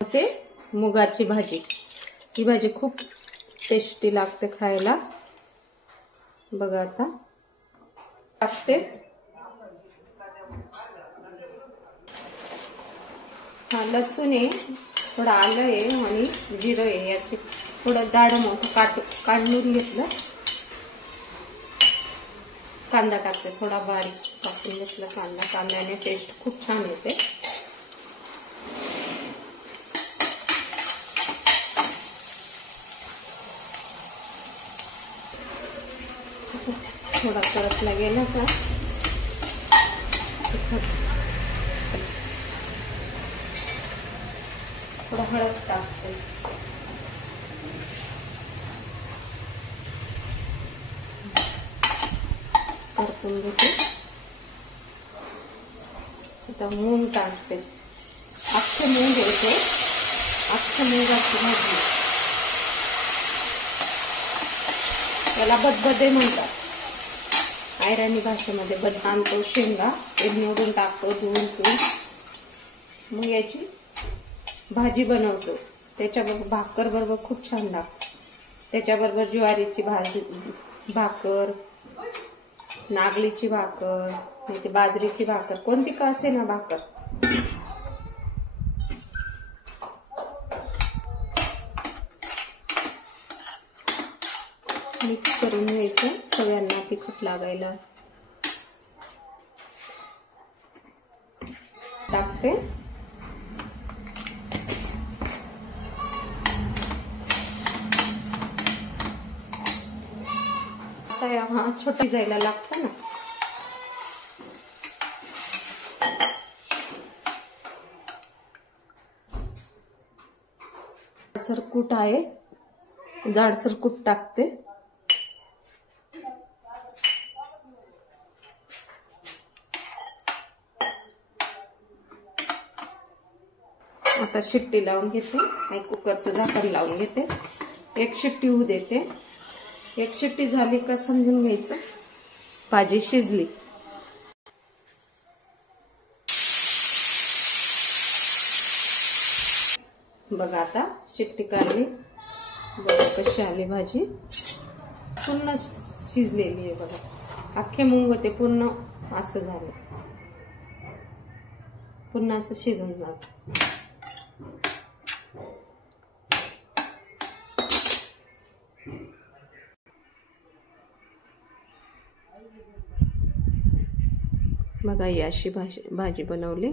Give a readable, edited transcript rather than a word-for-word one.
ते मुगाची भाजी। ही भाजी खूप टेस्टी लागते खायला। बघा आता टाकते हा लसूण आहे, थोडं आलं आहे आणि जिरं आहे, याचे थोडं जाड मोठं काढून घेतलं। कांदा टाकते, थोडा बारीक कापून घेतला कांदा। कांद्याने टेस्ट खूप छान येते। थोडा परतला गेला का थोडा हळद टाकते। परतून घेते। आता मूग टाकते, अख्खे मूग येते, अख्खे मुगाची भाजी। याला बदबदे म्हणतात आयराणी भाषेमध्ये। बदाम तो शेंगा निवडून टाकतो धुवून, मग याची भाजी बनवतो। त्याच्याबरोबर भाकर बरोबर खूप छान लागते। त्याच्याबरोबर ज्वारीची भाजी भाकर, नागलीची भाकर, नाही ते बाजरीची भाकर, कोणती का असे ना भाकर। मिक्स करून घ्यायचं सगळ्यांना तिखट लागायला। टाकते हा छोटा जायला लागतं ना। जाडसर कूट आहे, जाडसर कूट टाकते। आता शिट्टी लावून घेते, आणि कुकरचं झाकण लावून घेते। एक शिट्टी होऊ देते। एक शिट्टी झाली का समजून घ्यायचं भाजी शिजली। बघा आता शिट्टी काढली, बघा कशी आली भाजी, पूर्ण शिजलेली आहे। बघा अख्खे मूग होते, पूर्ण असं झालं, पूर्ण असं शिजून जात। बघा ही अशी भाजी बनवली।